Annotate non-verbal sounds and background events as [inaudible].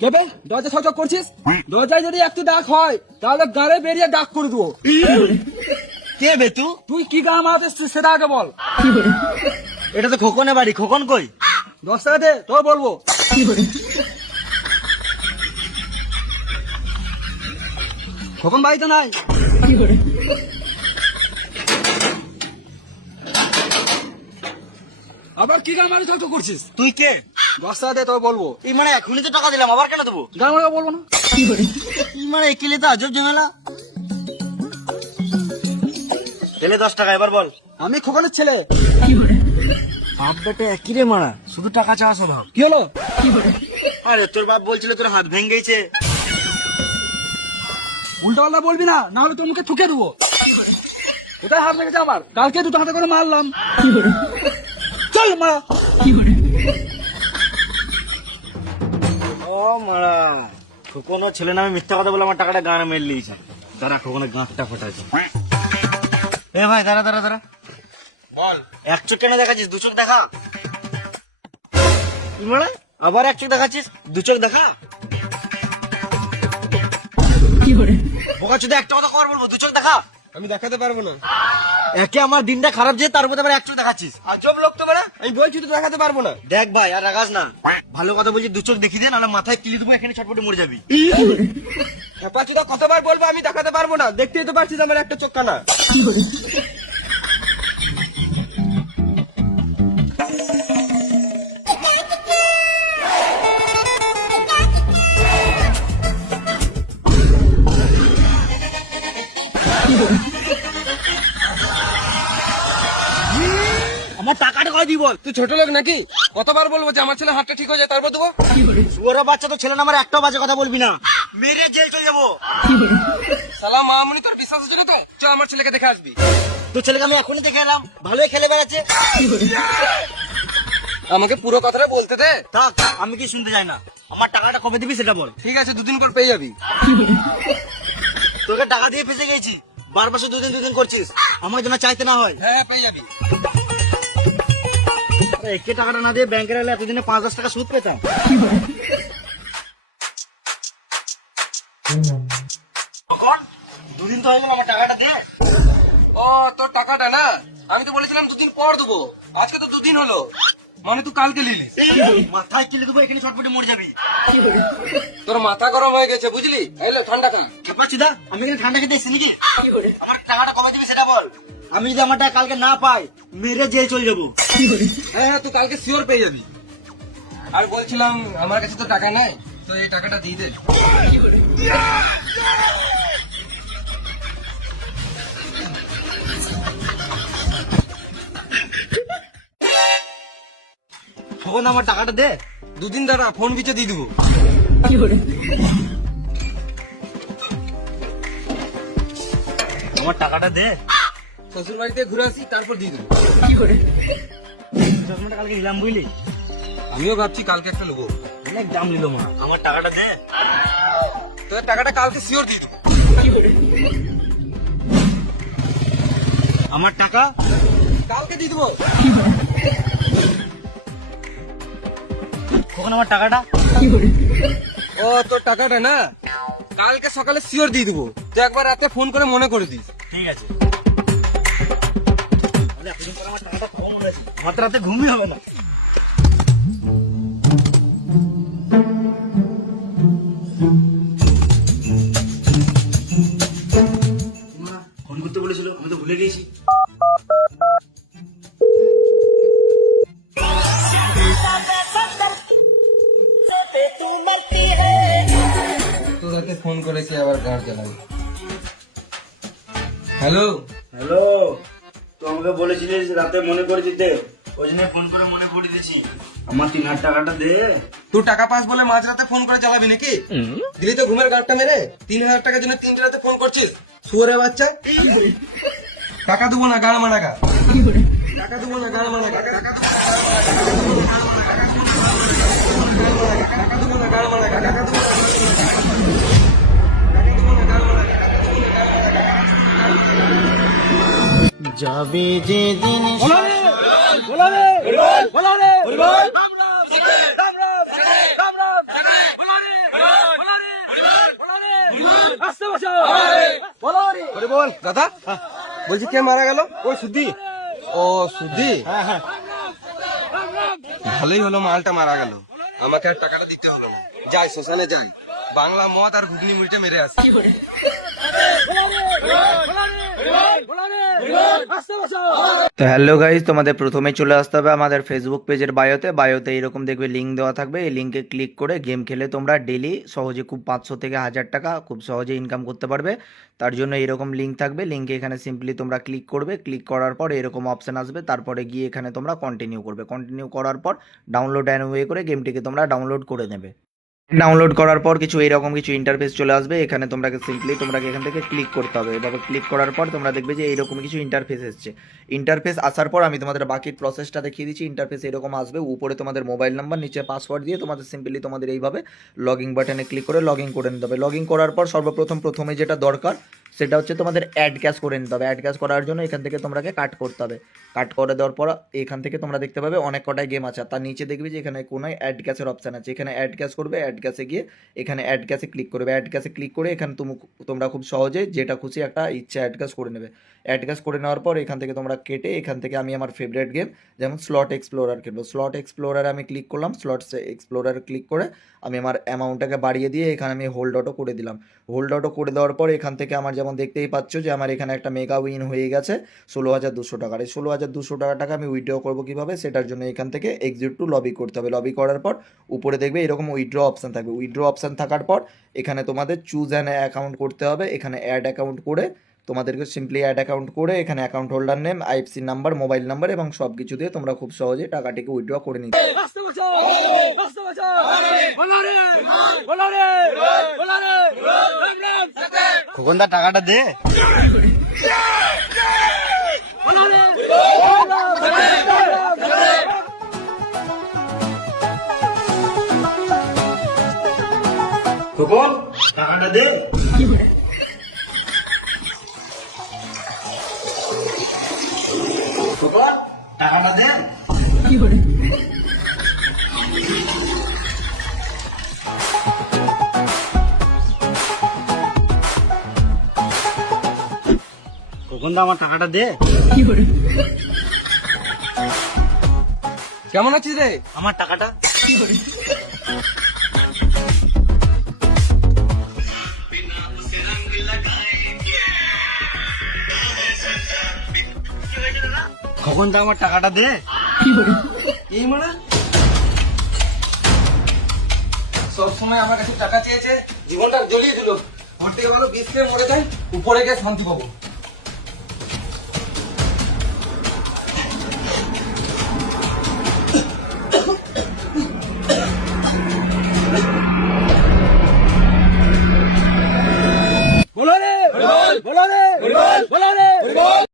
কেবে? দরজা ছক করছিস? দরজায় যদি একটু ডাক হয় তাহলে গাড়ে বেরিয়ে ডাক করে দেবো। কে বে তু? তুই কি গা মারাতে সেটা আগে বল। এটা তো খোকনের বাড়ি। খোকন কই? দশ টাকা দে তো বলব। খোকন বাড়িতে নাই? আবার কি গান মারি ছক করছিস? তুই কে? দশ টাকা দে তো বলব। এই মানে এখনই তো টাকা দিলাম আবার কেন দেবো? গান মারা বলব না। এই মানে একিলে তো আজব ঝামেলা। এলে দশ টাকা এবার বল। আমি খোকনের ছেলে। বাপ বেটা একই রে মারা শুধু টাকা চাওয়া স্বভাব কি হলো? আরে তোর বাপ বলছিল তোর হাত ভেঙে গেছে উল্টো পাল্টা বলবি না না হলে তোর মুখে ঠুকে দেবো। কোথায় হাত লেগেছে আমার কালকে দুটো হাতে করে মারলাম। চল মা। মারা। খোকনের ছেলে নামে মিথ্যা কথা বলে আমার টাকাটা গানে মেরে লিয়েছে দাঁড়া খোকনের গাঁটটা ফোটাছে এ ভাই দাঁড়া দাঁড়া দাঁড়া। বল। এক চোখ কেন দেখাচ্ছিস? দু চোখ দেখা। কি মানে আবার এক চোখ দেখাচ্ছিস? দু চোখ দেখা। বোকা চুদে একটা কথা খবর বলব দু চোখ দেখা। আমি দেখাতে পারব না। একে আমার দিনটা খারাপ যে তার উপরে আবার এক চোখ দেখাচ্ছিস। আজব লোক তো বলে আমি বলছি তো দেখাতে পারব না। দেখ ভাই আর রাগাস না। ভালো কথা বলছি দু চোখ দেখি দে নাহলে মাথায় কিলি দেবো এখানে ছটপটে মরে যাবি। [laughs] পাচ্ছি তো কতবার বলব আমি দেখাতে পারব না। দেখতেই তো পারছিস আমার একটা চোখ কানা। আমার টাকাটা কয় দিই বল তুই ছোট লোক নাকি? কতবার বলব যে আমার ছেলে হাতটা ঠিক হয়ে যায়, তারপর দেবো? শুয়ারের বাচ্চা তো ছেলে না আমার একটাও বাজে কথা বলবি না। মেরে জেল চলে যাব। সালাম মামুনি তোর বিশ্বাস হচ্ছিল তো? চল আমার ছেলেকে দেখে আসবি। তোর ছেলেকে আমি এখনই দেখে এলাম। ভালোই খেলে বেড়াচ্ছে। আমাকে পুরো কথাটা বলতে দে। থাক, আমি কি শুনতে চাই না। আমার টাকাটা কবে দিবি সেটা বল। ঠিক আছে, দুদিন পর পেয়ে যাবি। তোকে টাকা দিয়ে ফেসে গেছি। বার বছর দুদিন দুদিন করছিস। আমার জন্য চাইতে না হয়। হ্যাঁ পেয়ে যাবি। একে টাকাটা না দিয়ে ব্যাংকের এলে এতদিনে পাঁচ দশ টাকা সুদ পেতাম। দুদিন তো হয়ে গেল আমার টাকাটা দিয়ে। ও তোর টাকাটা না? আমি তো বলেছিলাম দুদিন পর দেবো। আজকে তো দুদিন হলো। মানে তুই কালকে নিলি। মাথায় কিলে দেবো এখানে ছটপটে মরে যাবি। তোর মাথা গরম হয়ে গেছে বুঝলি? এলো ঠান্ডা খান খেপাচ্ছি দা? আমি এখানে ঠান্ডা খেতে এসেছি নাকি? আমার টাকাটা কবে দিবি সেটা বল। আমি যদি আমার টাকা কালকে না পাই মেরে জেল চলে যাব। হ্যাঁ হ্যাঁ তুই কালকে শিওর পেয়ে যাবি। আর বলছিলাম, আমার কাছে তো টাকা নাই, তো এই টাকাটা দিয়ে দে। তখন আমার টাকাটা দে। দুদিন দাঁড়া ফোন পিছে দিয়ে দিবো। আমার টাকাটা দে। শ্বশুর বাড়িতে ঘুরে আসি তারপর দিয়ে দেবো। চশমাটা কালকে নিলাম বুঝলি? আমিও ভাবছি কালকে একটা নেব। অনেক দাম নিল মা। আমার টাকাটা দে। তোর টাকাটা কালকে শিওর দিয়ে দেবো। আমার টাকা কালকে দিয়ে দেবো। কখন আমার টাকাটা? ও তোর টাকাটা না? কালকে সকালে শিওর দিয়ে দেবো। তুই একবার রাতে ফোন করে মনে করে দিস। ঠিক আছে। আমার রাতে ঘুমই হবে না। ফোন করতে বলেছিল আমি তো ভুলে গেছি তোর রাতে ফোন করেছি আবার গাড় জ্বালাবি হ্যালো? হ্যালো? তো আমাকে বলেছিলিস রাতে মনে করে দিতে। ওই জন্য ফোন করে মনে করে দিয়েছি। আমার তিন হাজার টাকাটা দে। তুই টাকা পাস বলে মাঝ রাতে ফোন করে চালাবি নাকি? দিলি তো ঘুমের গাড়টা মেরে? তিন হাজার টাকার জন্য তিনটে রাতে ফোন করছিস? শুয়ারে বাচ্চা? টাকা দেবো না গাড় মারা টাকা দেবো না গাড় মারা টাকা দেবো না হবে যে দিন দাদা বলছি কে মারা গেল? ওই সুদ্ধি ও সুদ্ধি ভালোই হলো মালটা মারা গেল। আমাকে আর টাকাটা দিতে হলো যাই শ্মশানে যাই। বাংলা মদ আর ঘুগনি মুড়িটা মেরে আসি। তো হ্যালো গাইজ তোমাদের প্রথমে চলে আসতে হবে আমাদের ফেসবুক পেজের বায়োতে বায়োতে এরকম দেখবে লিঙ্ক দেওয়া থাকবে। এই লিঙ্কে ক্লিক করে গেম খেলে তোমরা ডেলি সহজে খুব পাঁচশো থেকে হাজার টাকা খুব সহজে ইনকাম করতে পারবে। তার জন্য এরকম লিঙ্ক থাকবে। লিঙ্কে এখানে সিম্পলি তোমরা ক্লিক করবে। ক্লিক করার পর এরকম অপশান আসবে। তারপরে গিয়ে এখানে তোমরা কন্টিনিউ করবে। কন্টিনিউ করার পর ডাউনলোড অ্যান্ড ওয়ে করে গেমটিকে তোমরা ডাউনলোড করে নেবে। ডাউনলোড করার পর কিছু এরকম কিছু ইন্টারফেস চলে আসবে। এখানে তোমরা সিম্পলি তোমরা এখান থেকে ক্লিক করতে হবে। এভাবে ক্লিক করার পর তোমরা দেখবে যে এরকম কিছু ইন্টারফেস এসছে। ইন্টারফেস আসার পর আমি তোমাদের বাকি প্রসেসটা দেখিয়ে দিচ্ছি। ইন্টারফেস এরকম আসবে। উপরে তোমাদের মোবাইল নাম্বার নিচে পাসওয়ার্ড দিয়ে তোমাদের সিম্পলি তোমাদের এইভাবে লগ ইন বাটনে ক্লিক করে লগ ইন করে নিতে হবে। লগ ইন করার পর সর্বপ্রথম প্রথমে যেটা দরকার সেটা হচ্ছে তোমাদের অ্যাড ক্যাশ করে নিতে হবে। অ্যাড ক্যাশ করার জন্য এখান থেকে তোমাকে কাট করতে হবে। কাট করে দেওয়ার পর এখান থেকে তোমরা দেখতে পাবে অনেক কটাই গেম আছে। তার নিচে দেখবি যে এখানে কোনো অ্যাড ক্যাশের অপশান আছে। এখানে অ্যাড ক্যাশ করবে অ্যাড ক্যাশে গিয়ে এখানে অ্যাড ক্যাশে ক্লিক করবে। অ্যাড ক্যাশে ক্লিক করে এখানে তুমি তোমরা খুব সহজে যেটা খুশি একটা ইচ্ছা অ্যাড ক্যাশ করে নেবে। অ্যাড ক্যাশ করে নেওয়ার পর এখান থেকে তোমরা কেটে এখান থেকে আমি আমার ফেভারিট গেম যেমন স্লট এক্সপ্লোরার খেলব। স্লট এক্সপ্লোরারে আমি ক্লিক করলাম। স্লট এক্সপ্লোরার ক্লিক করে আমি আমার অ্যামাউন্টটাকে বাড়িয়ে দিয়ে এখানে আমি হোল্ড অটো করে দিলাম। হোল্ড অটো করে দেওয়ার পর এখান থেকে আমার যেমন দেখতেই পাচ্ছ যে আমার এখানে একটা মেগা উইন হয়ে গেছে ষোলো হাজার দুশো টাকার। এই ষোলো হাজার দুশো টাকা টাকা আমি উইথড্র করব কীভাবে? সেটার জন্য এখান থেকে এক্সিট টু লবি করতে হবে। লবি করার পর উপরে দেখবে এরকম উইথড্র অপশান থাকবে। উইথড্র অপশান থাকার পর এখানে তোমাদের চুজ অ্যান অ্যাকাউন্ট করতে হবে। এখানে অ্যাড অ্যাকাউন্ট করে তোমাদেরকে সিম্পলি অ্যাড অ্যাকাউন্ট করে এখানে account holder name IFC number mobile number এবং সব কিছু দিয়ে তোমরা খুব সহজে টাকাটিকে উইথড্র করে নিতে খোকনদা টাকাটা দে খোকন টাকাটা দে খোকনদা আমার টাকাটা দে। কেমন আছিস রে? আমার টাকাটা। খোকনদা আমার টাকাটা দে। এই মানে? সব সময় আমার কাছে টাকা চেয়েছে জীবনটা জ্বলিয়ে দিল ঘর থেকে ভালো বিষ খেয়ে মরে যায় উপরে গিয়ে শান্তি পাবো।